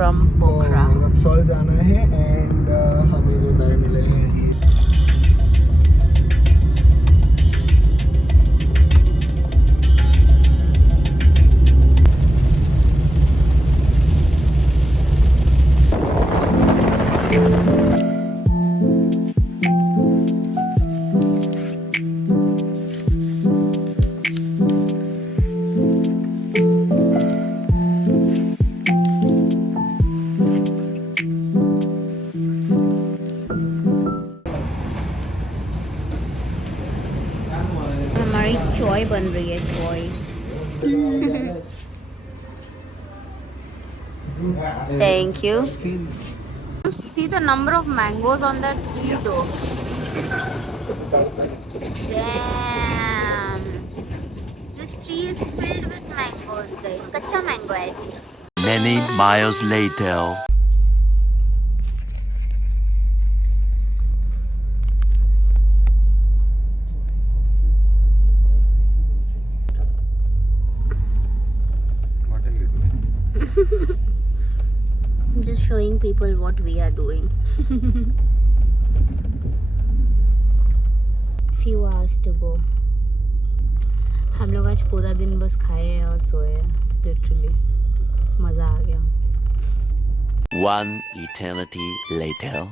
from Pokhara. Raxaul जाना है and हमें जो दर मिले हैं ही हमारी चाय बन रही है, चाय। Thank you. You see the number of mangoes on that tree though. Damn. This tree is filled with mangoes, guys. Kacha mango hai this. Many miles later. What are you doing? Just showing people what we are doing. Few hours to go. हम लोग आज पूरा दिन बस खाए हैं और सोए हैं, लिटरली मज़ा आ गया। One eternity later.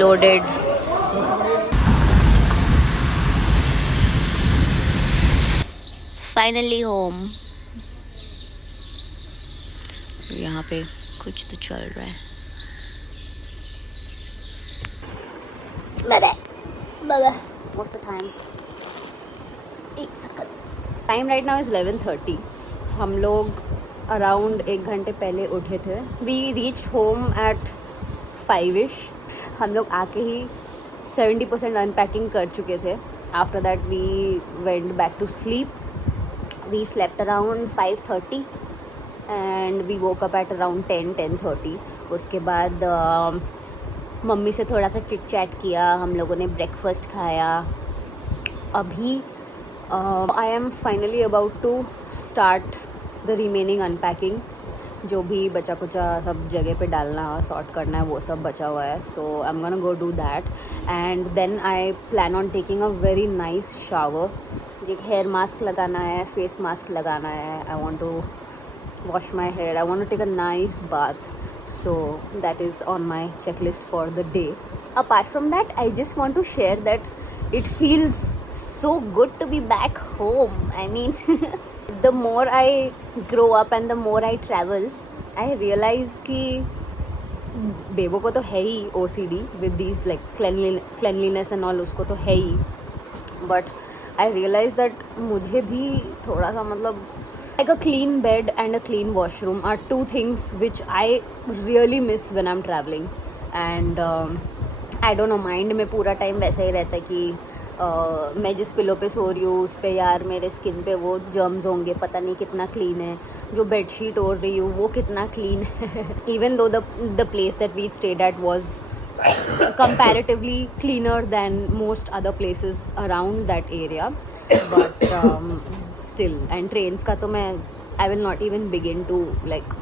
Loaded. Finally home. यहाँ पे कुछ तो चल रहा है। What's the time? एक second. Time right now is 11:30। हम लोग अराउंड 1 घंटे पहले उठे थे। We reached home at 5ish। हम लोग आके ही 70% अनपैकिंग कर चुके थे। After that we went back to sleep. We slept around 5:30 and we woke up at around 10:30। उसके बाद मम्मी से थोड़ा सा चिट चैट किया, हम लोगों ने ब्रेकफास्ट खाया। अभी I am finally about to start the remaining unpacking. जो भी बचा कुचा सब जगह पे डालना सॉर्ट करना है वो सब बचा हुआ है। So I am gonna go do that and then I plan on taking a very nice shower. एक हेयर मास्क लगाना है, फेस मास्क लगाना है। I want to wash my hair, I want to take a nice bath. So that is on my checklist for the day. Apart from that, I just want to share that it feels so good to be back home. I mean, the more I grow up and the more I travel, I realize कि बेबो को तो है ही OCD with these like cleanliness and all, उसको तो है ही. But I realize that मुझे भी थोड़ा सा मतलब like a clean bed and a clean washroom are two things which I really miss when I'm traveling. And I don't know, mind में पूरा टाइम वैसा ही रहता है कि मैं जिस पिलो पे सो रही हूँ उस पे यार मेरे स्किन पे वो जर्म्स होंगे, पता नहीं कितना क्लीन है। जो बेडशीट ओढ़ रही हूँ वो कितना क्लीन है। Even though the place that we stayed at was comparatively cleaner than most other places around that area. But still, and trains का तो मैं I will not even begin to like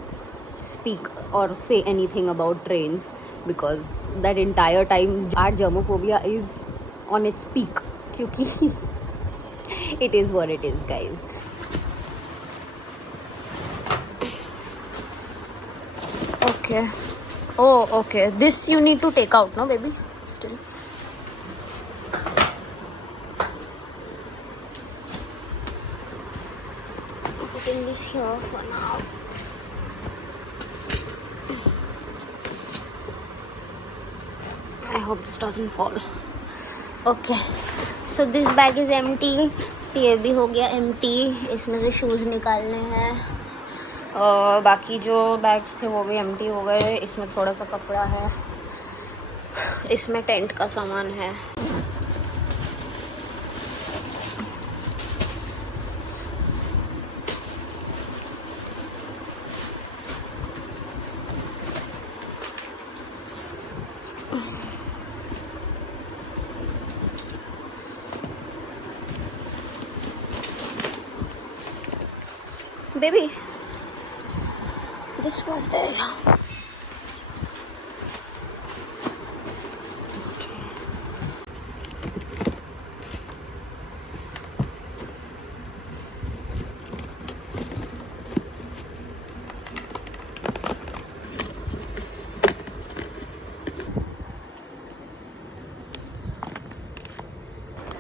speak or say anything about trains because that entire time our germophobia is on its peak क्योंकि it is what it is, guys. Okay. Oh, okay. This you need to take out, no, baby? Still. Putting this here for now. I hope this doesn't fall. Okay. So this bag is empty. ये भी हो गया empty. इसमें से shoes निकालने हैं. बाकी जो बैग्स थे वो भी एम्प्टी हो गए. इसमें थोड़ा सा कपड़ा है, इसमें टेंट का सामान है. Baby, this was there.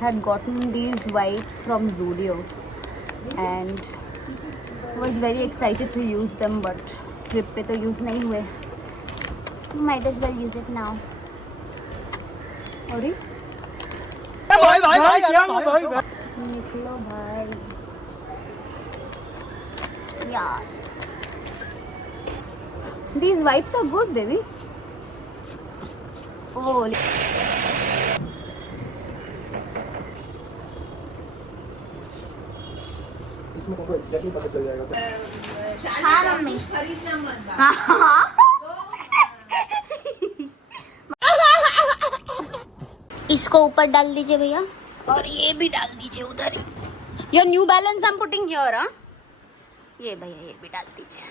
Had gotten these wipes from Zudio and was very excited to use them, but trip पे तो use नहीं हुए, so might as well use it now. अरे निकलो भाई. Yes, these wipes are good, baby. Oh, इसमें तुमको exactly पता चल जाएगा. हाँ मम्मी. इसको ऊपर डाल दीजिए भैया, और ये भी डाल दीजिए उधर ही. Your new balance I am putting here. हाँ, ये भैया ये भी डाल दीजिए.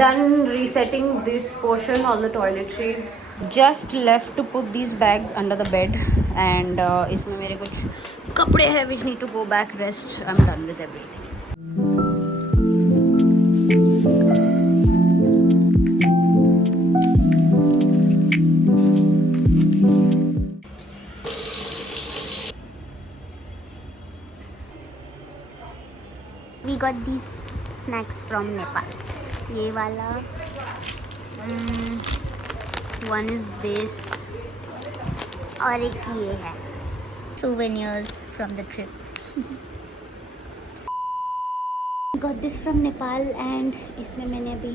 Done resetting this portion, all the toiletries. Just left to put these bags under the bed, and इसमें मेरे कुछ कपड़े हैं which need to go back rest. I'm done with everything. We got these snacks from Nepal. ये वाला, one is this, और एक ये है. Souvenirs from the trip. Got this from Nepal and इसमें मैंने अभी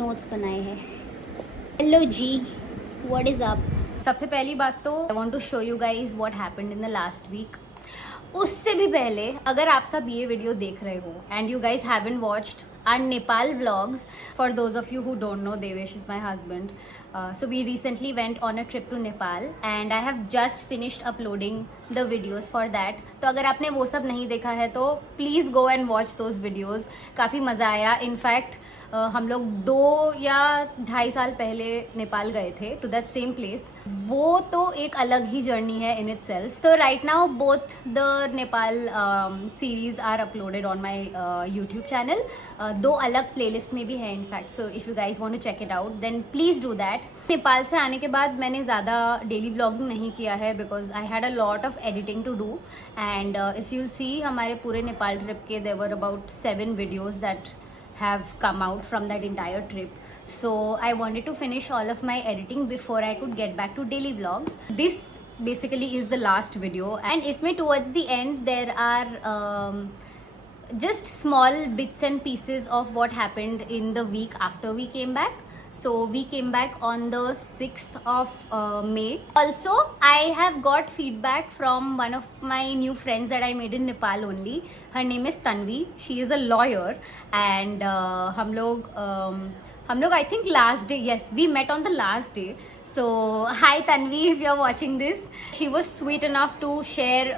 notes बनाए हैं. Hello ji, what is up? सबसे पहली बात तो I want to show you guys what happened in the last week. उससे भी पहले अगर आप सब ये वीडियो देख रहे हो and you guys haven't watched our Nepal vlogs, for those of you who don't know, Devesh is my husband. So we recently went on a trip to Nepal and I have just finished uploading the videos for that. तो अगर आपने वो सब नहीं देखा है तो please go and watch those videos. काफ़ी मज़ा आया. In fact हम लोग 2 या 2.5 साल पहले नेपाल गए थे टू दैट सेम प्लेस. वो तो एक अलग ही जर्नी है इन इटसेल्फ. तो right now both the Nepal series are uploaded on my YouTube channel. 2 अलग प्लेलिस्ट में भी है in fact. So if you guys want to check it out then please do that. Nepal से आने के बाद मैंने ज़्यादा डेली व्लॉगिंग नहीं किया है because I had a lot of editing to do. And if you'll see हमारे पूरे नेपाल ट्रिप के there were about 7 videos that have come out from that entire trip. So I wanted to finish all of my editing before I could get back to daily vlogs. This basically is the last video and isme towards the end there are just small bits and pieces of what happened in the week after we came back. So we came back on the 6th of May. Also, I have got feedback from one of my new friends that I made in Nepal only. Her name is Tanvi. She is a lawyer and हम लोग I think last day, yes, we met on the last day. So hi Tanvi, if you're watching this. She was sweet enough to share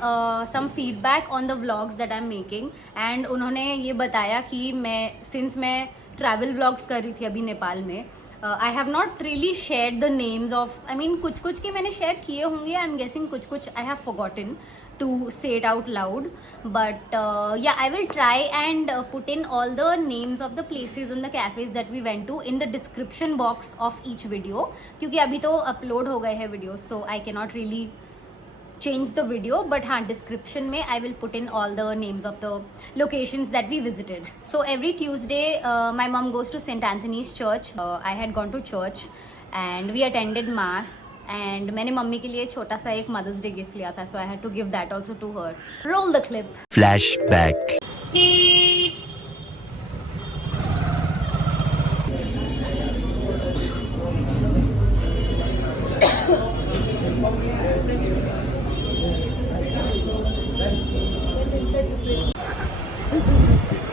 some feedback on the vlogs that I'm making. And उन्होंने ये बताया कि since मैं travel vlogs कर रही थी अभी नेपाल में, I have not really shared the names of, I mean कुछ के मैंने share किए होंगे. I'm guessing कुछ I have forgotten to say it out loud, but yeah, I will try and put in all the names of the places and the cafes that we went to in the description box of each video. क्योंकि अभी तो upload हो गए हैं videos, so I cannot really change the video, but हाँ description में I will put in all the names of the locations that we visited. So every Tuesday my mom goes to St. Anthony's Church. I had gone to church and we attended mass. And मैंने mummy के लिए छोटा सा एक mother's day gift लिया था, so I had to give that also to her. Roll the clip. Flashback.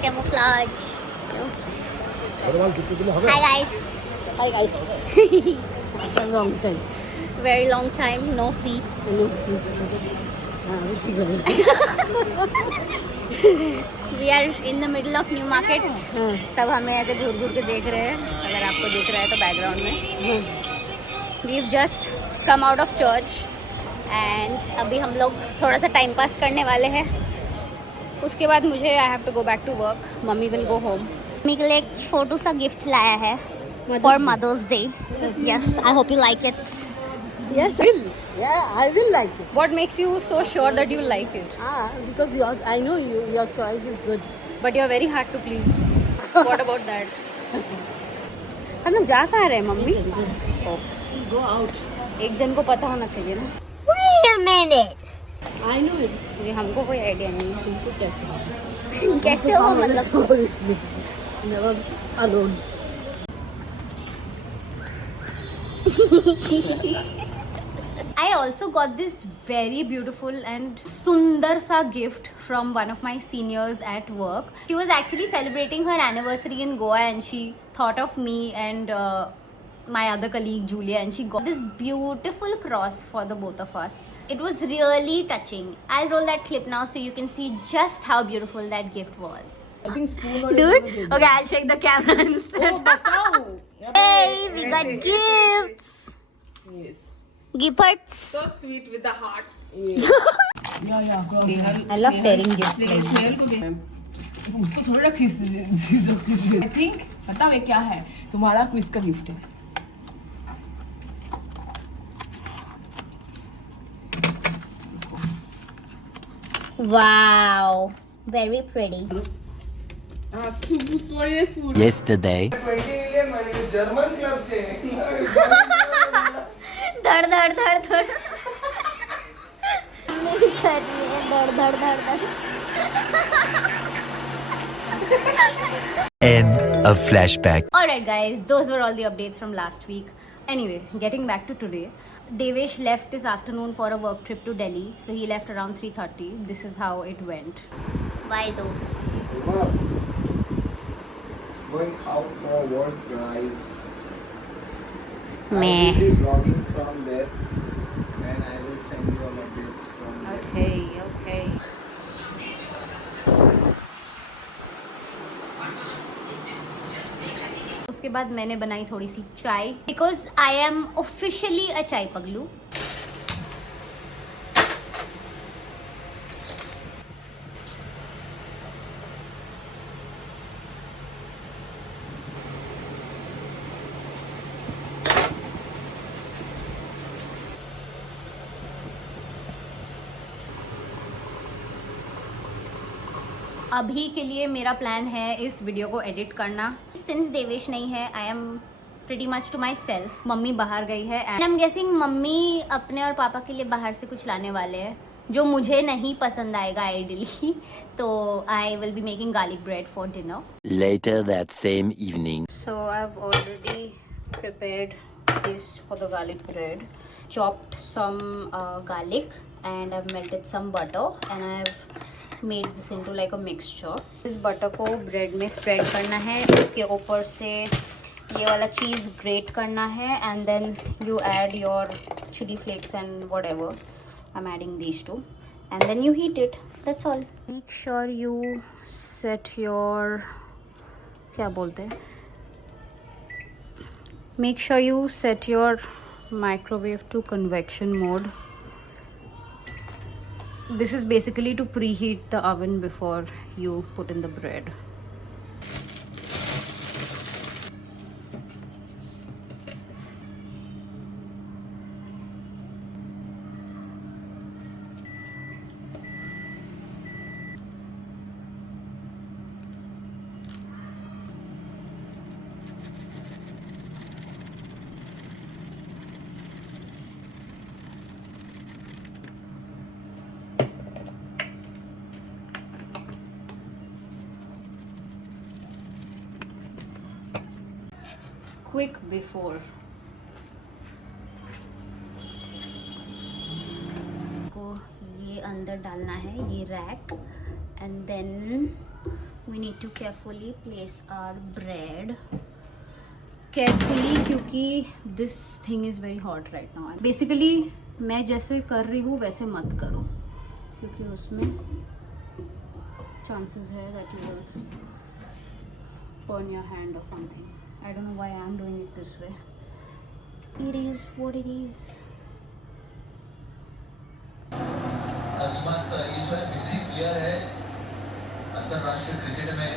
Camouflage. Hi guys. Hi guys. After a long time. Very long time no see. I don't see. Which is good. We are in the middle of New Market. सब हमें ऐसे घूर घूर के देख रहे हैं. अगर आपको दिख रहा है तो बैकग्राउंड में. We've just come out of church and अभी हम लोग थोड़ा सा टाइम पास करने वाले हैं. उसके बाद मुझे I have to go back to work. Mummy will go home. Mummy के लिए एक छोटू सा गिफ्ट लाया है for Mother's Day. Yes, I hope you like it. Yes, I will. Yeah, I will like it. What makes you so sure that you like it? Because I know your choice is good. But you're very hard to please. What about that? हम लोग जा कहाँ रहे हैं mummy? Go out. एक जन को पता होना चाहिए ना. Wait a minute. I know it. जी हमको कोई आइडिया नहीं है. तुमको कैसे? कैसे हो मतलब? Never alone. I also got this very beautiful and sundar sa gift from one of my seniors at work. She was actually celebrating her anniversary in Goa and she thought of me and my other colleague Julia, and she got this beautiful cross for the both of us. It was really touching. I'll roll that clip now so you can see just how beautiful that gift was. I think spoon or Dude, okay, I'll shake the camera instead. Hey, we got gifts. Yes. Gifts. So sweet with the hearts. Yeah, go on. I love tearing gifts like this. उसको थोड़ा खींच दीजिए. I think पता है क्या है? तुम्हारा quiz का गिफ्ट है. Wow, very pretty. Super sorry, super. Yesterday, German club से धड़ धड़ धड़ धड़ नहीं कर रही है धड़ धड़ धड़ धड़. end of flashback. Alright guys, those were all the updates from last week. Anyway, getting back to today. Devesh left this afternoon for a work trip to Delhi. So he left around 3:30. This is how it went. Why though? going out for work, guys. Meh. I will be vlogging from there, and I will send you all updates from there. Okay. उसके बाद मैंने बनाई थोड़ी सी चाय because I am officially अ चाय पगलू. अभी के लिए मेरा प्लान है इस वीडियो को एडिट करना. सिंस देवेश नहीं है I am pretty much to myself. Mummy बाहर गई है and I am guessing mummy अपने और पापा के लिए बाहर से कुछ लाने वाले हैं जो मुझे नहीं पसंद आएगा आइडियली. तो I will be making garlic bread for dinner. Later that same evening. So I've already prepared this for the garlic bread. Chopped some garlic and I've melted some butter and I've made this into like a mixture. इस butter को bread में spread करना है. उसके ऊपर से ये वाला चीज़ ग्रेट करना है and then you add your chili flakes and whatever. I'm adding these two and then you heat it. That's all. Make sure you set your क्या बोलते हैं? Make sure you set your microwave to convection mode. This is basically to preheat the oven before you put in the bread. Quick before. को ये अंदर डालना है ये rack and then we need to carefully place our bread carefully क्योंकि this thing is very hot right now. Basically मैं जैसे कर रही हूँ वैसे मत करो क्योंकि उसमें chances है that you will burn your hand or something. I don't know why I am doing it this way. It is what it is. अस्मत ये जो है बिजी प्लेयर है अंतरराष्ट्रीय क्रिकेट में